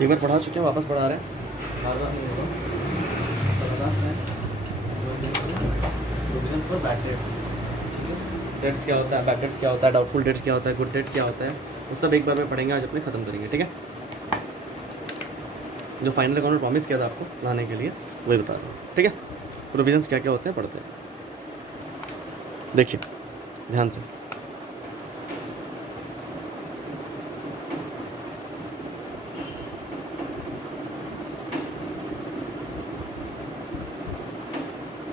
एक बार पढ़ा चुके हैं, वापस पढ़ा रहे हैं, बार बार नहीं होगा। प्रोविजन फॉर बैड डेट्स, ठीक है। डेट्स क्या होता है, बैड डेट्स क्या होता है, डाउटफुल डेट्स क्या होता है, गुड डेट क्या होता है, वो सब एक बार में पढ़ेंगे, आज अपने ख़त्म करेंगे, ठीक है। जो फाइनल अकाउंट में प्रॉमिस किया था आपको लाने के लिए वही बता रहा हूँ, ठीक है। प्रोविजंस क्या क्या होते हैं पढ़ते हैं, देखिए ध्यान से।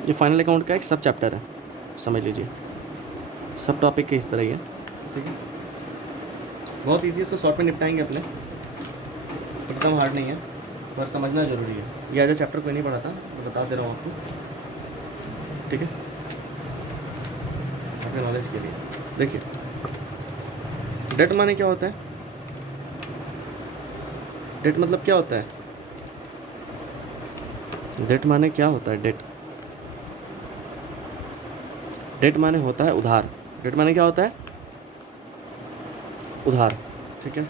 ये फाइनल अकाउंट का एक सब चैप्टर है, समझ लीजिए। सब टॉपिक के इस तरह ही है, ठीक है। बहुत ईजी, इसको शॉर्ट में निपटाएंगे अपने, एकदम हार्ड नहीं है, पर समझना ज़रूरी है। ये एज ए चैप्टर कोई नहीं पढ़ा था, मैं बता दे रहा हूँ आपको, ठीक है, आपके नॉलेज के लिए। देखिए डेट माने क्या होता है, डेट मतलब क्या होता है, डेट माने क्या होता है, डेट डेट माने होता है उधार। डेट माने क्या होता है, उधार, ठीक है।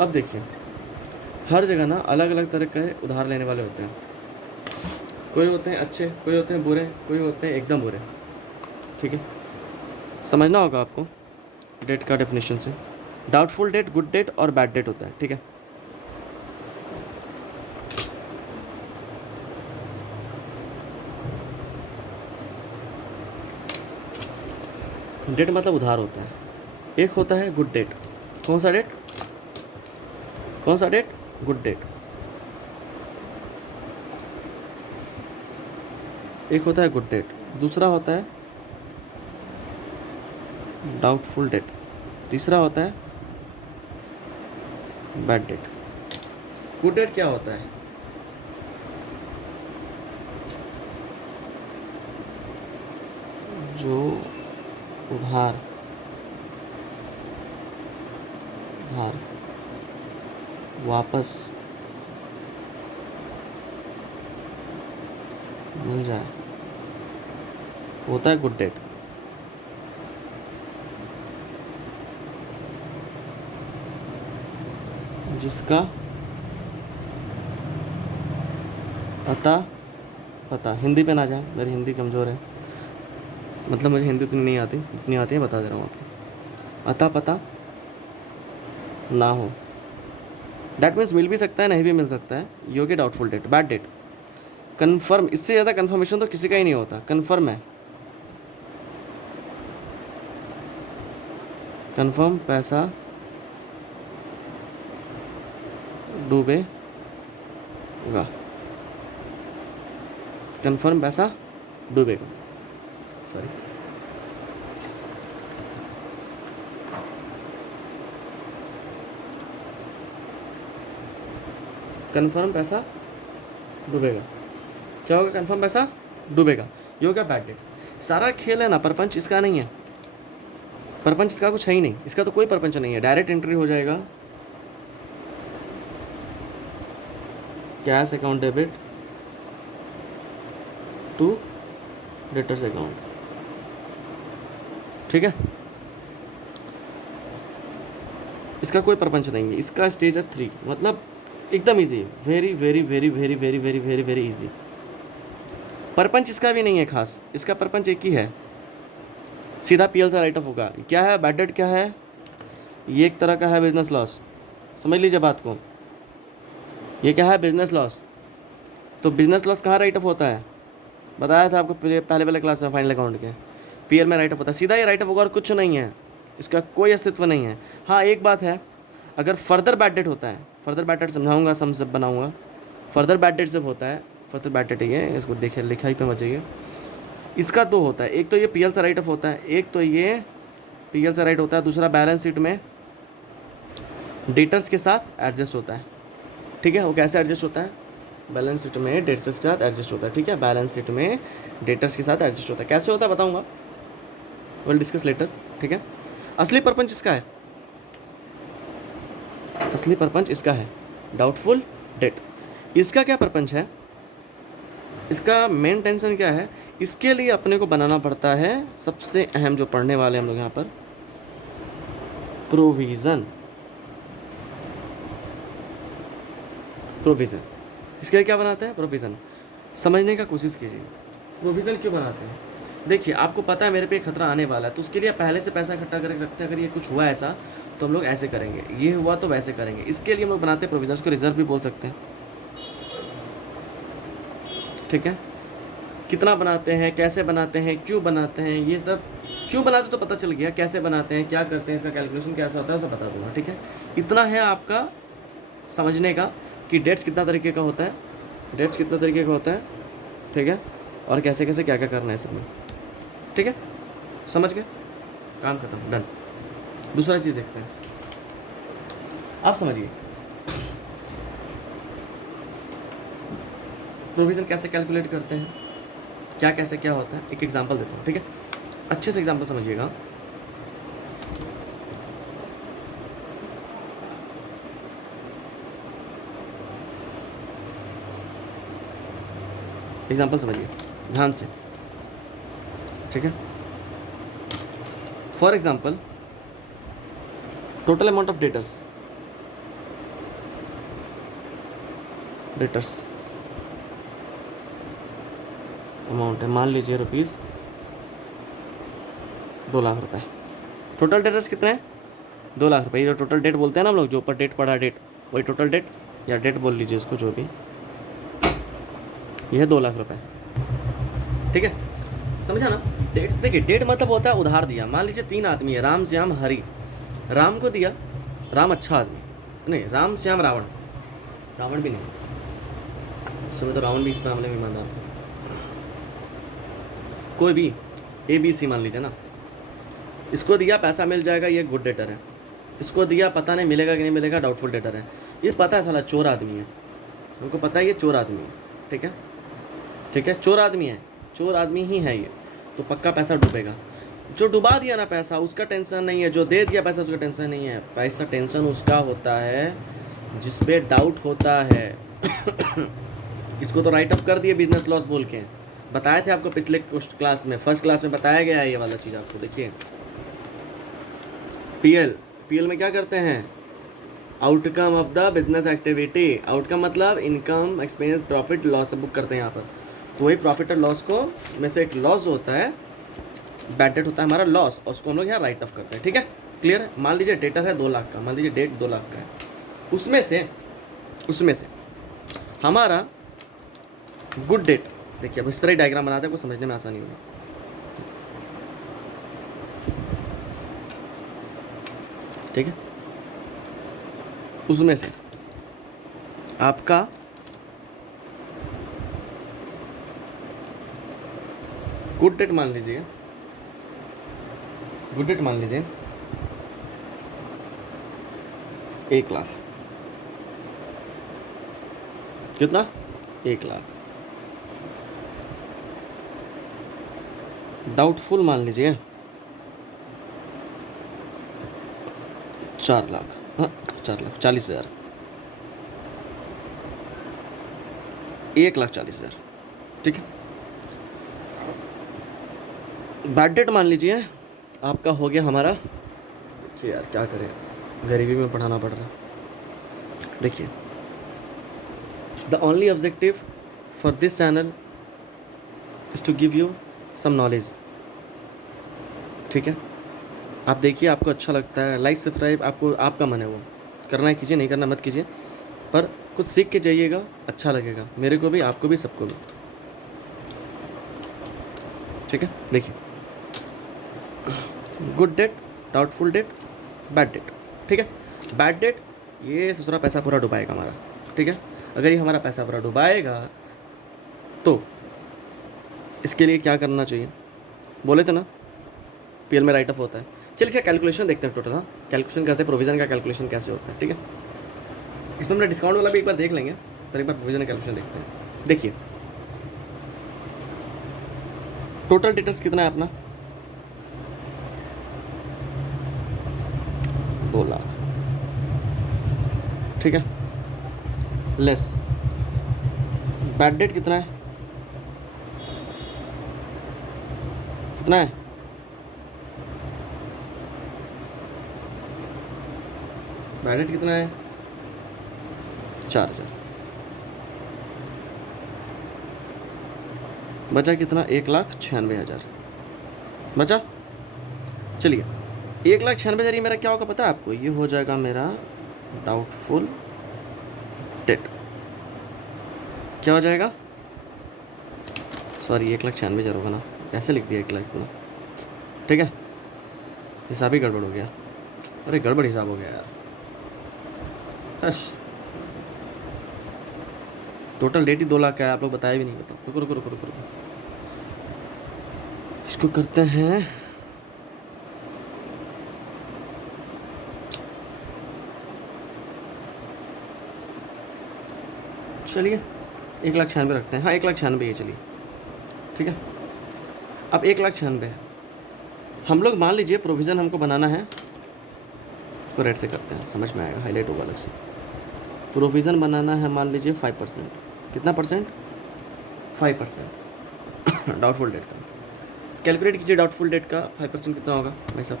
अब देखिए हर जगह ना अलग अलग तरह के उधार लेने वाले होते हैं। कोई होते हैं अच्छे, कोई होते हैं बुरे, कोई होते हैं एकदम बुरे, ठीक है। समझना होगा आपको डेट का डेफिनेशन से। डाउटफुल डेट, गुड डेट और बैड डेट होता है, ठीक है। डेट मतलब उधार होता है। एक होता है गुड डेट। कौन सा डेट, कौन सा डेट, गुड डेट। एक होता है गुड डेट, दूसरा होता है डाउटफुल डेट, तीसरा होता है बैड डेट। गुड डेट क्या होता है, जो उधार उधार वापस मिल जाए, होता है गुड डेट। जिसका पता हिंदी पे ना जाए, मेरी हिंदी कमज़ोर है, मतलब मुझे हिंदी उतनी नहीं आती, जितनी आती है बता दे रहा हूँ आपको। अता पता ना हो, डैट मीन्स मिल भी सकता है नहीं भी मिल सकता है, ये हो गया doubtful debt. Bad date confirm, इससे ज़्यादा कन्फर्मेशन तो किसी का ही नहीं होता, कन्फर्म है, कन्फर्म पैसा डूबेगा, कन्फर्म पैसा डूबेगा, सॉरी। कन्फर्म पैसा डूबेगा, क्या होगा, कन्फर्म पैसा डूबेगा, ये होगा बैड डेट। सारा खेल है ना, परपंच इसका नहीं है, परपंच इसका कुछ है ही नहीं, इसका तो कोई परपंच नहीं है, डायरेक्ट एंट्री हो जाएगा cash account debit to debtors account, ठीक है। इसका कोई परपंच नहीं है, इसका स्टेज है 3, मतलब एकदम easy, very very very very very very very very easy. परपंच इसका भी नहीं है खास, इसका परपंच एक ही है, सीधा पीएल से राइट ऑफ होगा। क्या है बैड डेट, क्या है, ये एक तरह का है बिजनेस लॉस, समझ लीजिए बात को, ये क्या है, बिजनेस लॉस। तो बिजनेस लॉस कहाँ राइट ऑफ होता है, बताया था आपको पहले वाले क्लास में, फाइनल अकाउंट के पीएल में राइट ऑफ होता है, सीधा ये राइट ऑफ होगा और कुछ नहीं है, इसका कोई अस्तित्व नहीं है। हाँ एक बात है, अगर फर्दर बैड डेट होता है, फर्दर बैड डेट समझाऊंगा, सम सब बनाऊंगा। फर्दर बैड डेट जब होता है, फर्दर बैड डेट ये इसको देखिए लिखाई पे मत जाइए। इसका दो होता है, एक तो ये पीएल से राइट ऑफ होता है, एक तो ये पीएल से राइट होता है, दूसरा बैलेंस शीट में डेटर्स के साथ एडजस्ट होता है, ठीक है। वो कैसे एडजस्ट होता है, बैलेंस शीट में डेट्स के साथ एडजस्ट होता है, ठीक है। बैलेंस शीट में डेटर्स के साथ एडजस्ट होता है, कैसे होता है बताऊंगा, विल डिस्कस लेटर, ठीक है। असली परपंच इसका है, असली परपंच इसका है डाउटफुल डेट। इसका क्या परपंच है, इसका मेन टेंशन क्या है, इसके लिए अपने को बनाना पड़ता है सबसे अहम जो पढ़ने वाले हम लोग यहाँ पर, प्रोविज़न। प्रोविज़न, इसके लिए क्या बनाते हैं? प्रोविज़न। समझने का कोशिश कीजिए, प्रोविज़न क्यों बनाते हैं? देखिए, आपको पता है मेरे पे खतरा आने वाला है, तो उसके लिए पहले से पैसा इकट्ठा करके रखते हैं। अगर ये कुछ हुआ ऐसा तो हम लोग ऐसे करेंगे, ये हुआ तो वैसे करेंगे। इसके लिए हम लोग बनाते हैं प्रोविज़न, उसको रिजर्व भी बोल सकते हैं। ठीक है, कितना बनाते हैं, कैसे बनाते हैं, क्यों बनाते हैं, ये सब क्यों बनाते तो पता चल गया, कैसे बनाते हैं, क्या करते हैं, इसका कैलकुलेशन कैसा होता है, सब बता दूंगा। ठीक है, इतना है आपका समझने का कि डेट्स कितना तरीके का होता है, डेट्स कितना तरीके का होता है। ठीक है, और कैसे कैसे क्या क्या करना है सब में। ठीक है, समझ गए, काम खत्म, डन। दूसरा चीज़ देखते हैं, आप समझिए प्रोविज़न कैसे कैलकुलेट करते हैं, क्या कैसे क्या होता है। एक एग्जांपल देता हूँ, ठीक है, अच्छे से एग्जांपल समझिएगा। एग्जांपल समझिए ध्यान से। ठीक है, for example total amount of debtors amount है, मान लीजिए रुपीज़ 2 लाख रुपए। टोटल डेटर्स कितना है? 2 लाख रुपए। ये जो टोटल डेट बोलते हैं ना हम लोग, जो ऊपर डेट पड़ा डेट, वही टोटल डेट या डेट बोल लीजिए उसको, जो भी। यह है 2 लाख रुपए। ठीक है, समझा ना? डेट, देखिए डेट मतलब होता है उधार दिया। मान लीजिए 3 आदमी है, राम श्याम हरि। राम को दिया, राम अच्छा आदमी नहीं, राम श्याम रावण, रावण भी नहीं, उस समय तो रावण भी इस मामले में ईमानदार था। कोई भी ABC मान लीजिए ना, इसको दिया पैसा मिल जाएगा, ये गुड डेटर है। इसको दिया पता नहीं मिलेगा कि नहीं मिलेगा, डाउटफुल डेटर है। ये पता है साला चोर आदमी है, हमको पता है ये चोर आदमी है। ठीक है, ठीक है, चोर आदमी है, चोर आदमी ही है ये, तो पक्का पैसा डूबेगा। जो डुबा दिया ना पैसा, उसका टेंशन नहीं है, जो दे दिया पैसा उसका टेंशन नहीं है। पैसा टेंशन उसका होता है जिस पे डाउट होता है। इसको तो राइट अप कर दिए बिजनेस लॉस बोल के, बताए थे आपको पिछले क्लास में, फर्स्ट क्लास में बताया गया है ये वाला चीज़ आपको। देखिए पीएल में क्या करते हैं? Outcome of the business activity. Outcome मतलब income, expense, profit, loss book करते हैं यहाँ पर। तो वही प्रॉफिट और लॉस को में से एक लॉस होता है, बैड डेट होता है हमारा लॉस, और उसको हम लोग यहाँ राइट ऑफ करते हैं। ठीक है, क्लियर है? मान लीजिए डेटर है 2 लाख का, मान लीजिए डेट 2 लाख का है, उसमें से हमारा गुड डेट, देखिए अब इस तरह डायग्राम बनाते हैं, को समझने में आसानी होगी। ठीक है, उसमें से आपका गुड डेट मान लीजिए, गुड डेट मान लीजिए 1 लाख। कितना? 1 लाख। डाउटफुल मान लीजिए 4 लाख, हाँ 4 लाख 40,000, 1,40,000। ठीक है, बैड डेट मान लीजिए आपका हो गया हमारा, देखिए यार क्या करें, गरीबी में पढ़ाना पड़ रहा है। देखिए the only objective for this channel is to give you some knowledge. ठीक है, आप देखिए, आपको अच्छा लगता है लाइक सब्सक्राइब, आपको आपका मन है वो करना है कीजिए, नहीं करना मत कीजिए, पर कुछ सीख के जाइएगा, अच्छा लगेगा मेरे को भी, आपको भी, सबको भी। ठीक है, देखिए good debt, doubtful debt, bad debt. ठीक है, बैड डेट ये ससुरा पैसा पूरा डुबाएगा हमारा। ठीक है, अगर ये हमारा पैसा पूरा डुबाएगा तो इसके लिए क्या करना चाहिए? बोले थे ना पीएल में राइट ऑफ होता है। चलिए इसका कैलकुलेशन देखते हैं टोटल। हाँ, कैलकुलेशन करते हैं प्रोविज़न का, कैलकुलेशन कैसे होता है। ठीक है, इसमें हमने डिस्काउंट वाला भी एक बार देख लेंगे, पर एक बार प्रोविज़न का कैलकुलेशन देखते हैं। देखिए टोटल डेटर्स कितना है अपना? 2 लाख। ठीक है, लेस बैड डेट कितना है? कितना है? बैड डेट कितना है? 4,000। बचा कितना, 1,96,000 बचा। चलिए 1,96,000 ये मेरा क्या होगा पता है आपको, ये हो जाएगा मेरा डाउटफुल डेट। क्या हो जाएगा, सॉरी 1,96,000 होगा ना, कैसे लिख दिया 1,00,000 इतना, ठीक है, हिसाब ही गड़बड़ हो गया, अरे गड़बड़ हिसाब हो गया यार। बस टोटल डेट ही 2 लाख का है, आप लोग बताया भी नहीं, बताओ। रुको रुको रुको रुको रुको, इसको करते हैं, चलिए 1,96,000 रखते हैं। हाँ 1,96,000 है, चलिए ठीक है। अब 1,96,000 है, हम लोग मान लीजिए प्रोविज़न हमको बनाना है, इसको रेड से करते हैं, समझ में आएगा, हाईलाइट होगा अलग से। प्रोविज़न बनाना है मान लीजिए 5%, कितना परसेंट, 5% डाउटफुल डेट का। कैलकुलेट कीजिए डाउटफुल डेट का 5% कितना होगा भाई साहब,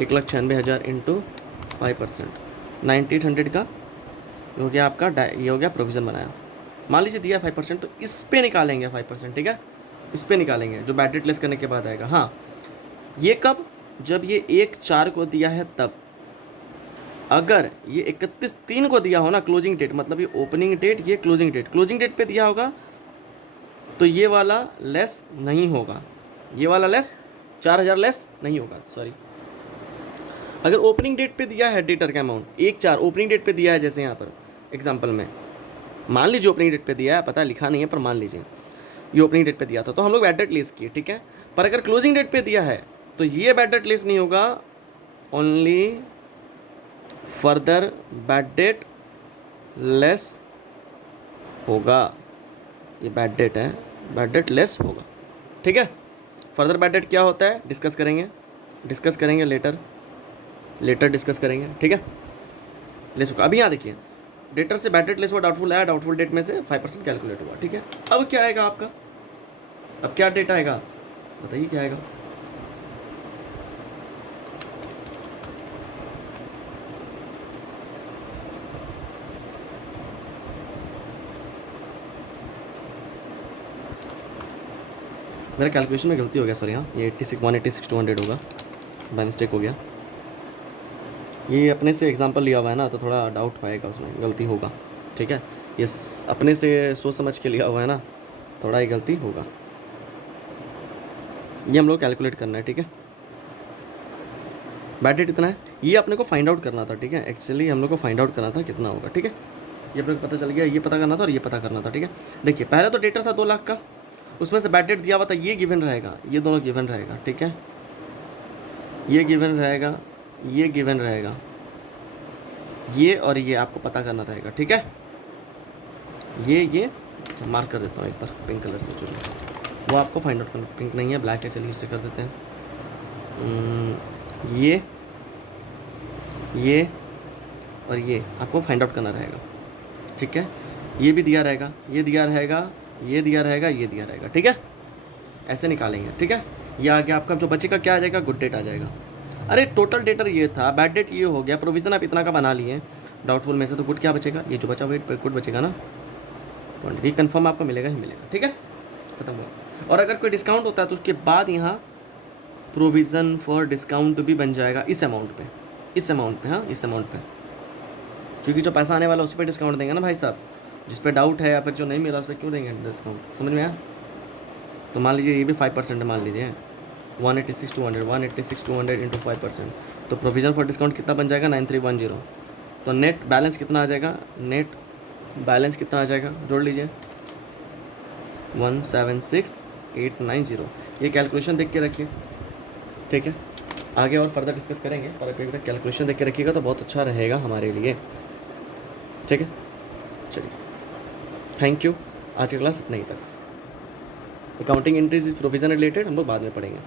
1,96,000 इंटू 5%, 9800 का हो गया आपका, ये हो गया प्रोविज़न बनाया। मान लीजिए दिया 5%, तो इस पे निकालेंगे 5%, ठीक है, इस पे निकालेंगे जो बैड डेट लेस करने के बाद आएगा। हाँ ये कब, जब ये 1/4 को दिया है तब। अगर ये 31/3 को दिया हो ना क्लोजिंग डेट, मतलब ये ओपनिंग डेट, ये क्लोजिंग डेट पे दिया होगा, तो ये वाला लेस नहीं होगा, ये वाला लेस 4,000 लेस नहीं होगा, सॉरी। अगर ओपनिंग डेट पे दिया है डेटर का अमाउंट 1/4, ओपनिंग डेट पे दिया है, जैसे यहाँ पर एग्जांपल में मान लीजिए ओपनिंग डेट पे दिया है, पता लिखा नहीं है पर मान लीजिए ये ओपनिंग डेट पे दिया था, तो हम लोग बैड डेट लेस किए, ठीक है। पर अगर क्लोजिंग डेट पे दिया है तो ये बैड डेट लेस नहीं होगा, only further bad debt less होगा, ये बैड डेट है, बैड डेट लेस होगा, ठीक है। फर्दर बैड डेट क्या होता है डिस्कस करेंगे लेटर डिस्कस करेंगे, ठीक है। लेस होगा, अभी यहाँ देखिए डेटर से बैड डेट लेस हुआ, डाउटफुल आया, डाउटफुल डेट में से 5% कैलकुलेट हुआ, ठीक है। अब क्या आएगा आपका, अब क्या डेट आएगा बताइए, क्या आएगा, मेरा कैलकुलेशन में गलती हो गया, सॉरी। हाँ ये 186,200 होगा, बाय मिस्टेक हो गया, ये अपने से एग्जांपल लिया हुआ है ना, तो थोड़ा डाउट पाएगा उसमें, गलती होगा, ठीक है। ये अपने से सोच समझ के लिया हुआ है ना, थोड़ा ही गलती होगा, ये हम लोग कैलकुलेट करना है, ठीक है। बैड डेट इतना है, ये अपने को फाइंड आउट करना था, ठीक है। एक्चुअली हम लोग को फाइंड आउट करना था कितना होगा, ठीक है। ये अपने को पता चल गया, ये पता करना था और ये पता करना था, ठीक है। देखिए पहले तो डेटर था 2 लाख का, उसमें से बैड डेट दिया हुआ था, ये गिवन रहेगा, ये दोनों गिवन रहेगा, ठीक है, ये गिवन रहेगा, ये गिवन रहेगा, ये और ये आपको पता करना रहेगा, ठीक है। ये मार्क कर देता हूँ एक बार पिंक कलर से, चलिए वो आपको फाइंड आउट करना, पिंक नहीं है ब्लैक है, चलिए इसे कर देते हैं। ये और ये आपको फाइंड आउट करना रहेगा, ठीक है। ये भी दिया रहेगा, ये दिया रहेगा, ये दिया रहेगा, ये दिया रहेगा, ठीक है, ऐसे निकालेंगे, ठीक है। ये आ गया आपका, जो बचेगा क्या आ जाएगा, गुड डेट आ जाएगा। अरे टोटल डेटर ये था, बैड डेट ये हो गया, प्रोविज़न आप इतना का बना लिए, डाउटफुल में से तो गुड क्या बचेगा, ये जो बचा वेट गुड बचेगा ना, 20, ये कन्फर्म आपको मिलेगा ही मिलेगा, ठीक है, खत्म हुआ। और अगर कोई डिस्काउंट होता है तो उसके बाद यहाँ प्रोविज़न फॉर डिस्काउंट भी बन जाएगा इस अमाउंट पे, हाँ इस अमाउंट पे, क्योंकि जो पैसा आने वाला उस पर डिस्काउंट देंगे ना भाई साहब, जिस पे डाउट है या फिर जो नहीं मिला उस पर क्यों देंगे डिस्काउंट, समझ में आया। तो मान लीजिए ये भी 5% मान लीजिए, 186,200 इंटू 5%, तो प्रोविज़न फॉर डिस्काउंट कितना बन जाएगा, 9310। तो नेट बैलेंस कितना आ जाएगा, नेट बैलेंस कितना आ जाएगा, जोड़ लीजिए 176,890। ये कैलकुलेशन देख के रखिए, ठीक है। आगे और फर्दर डिस्कस करेंगे, पर अभी तक कैलकुलेशन देख के रखिएगा तो बहुत अच्छा रहेगा हमारे लिए, ठीक है। चलिए थैंक यू, आज की क्लास इतना ही तक। Accounting entries is provision related हम लोग बाद में पढ़ेंगे।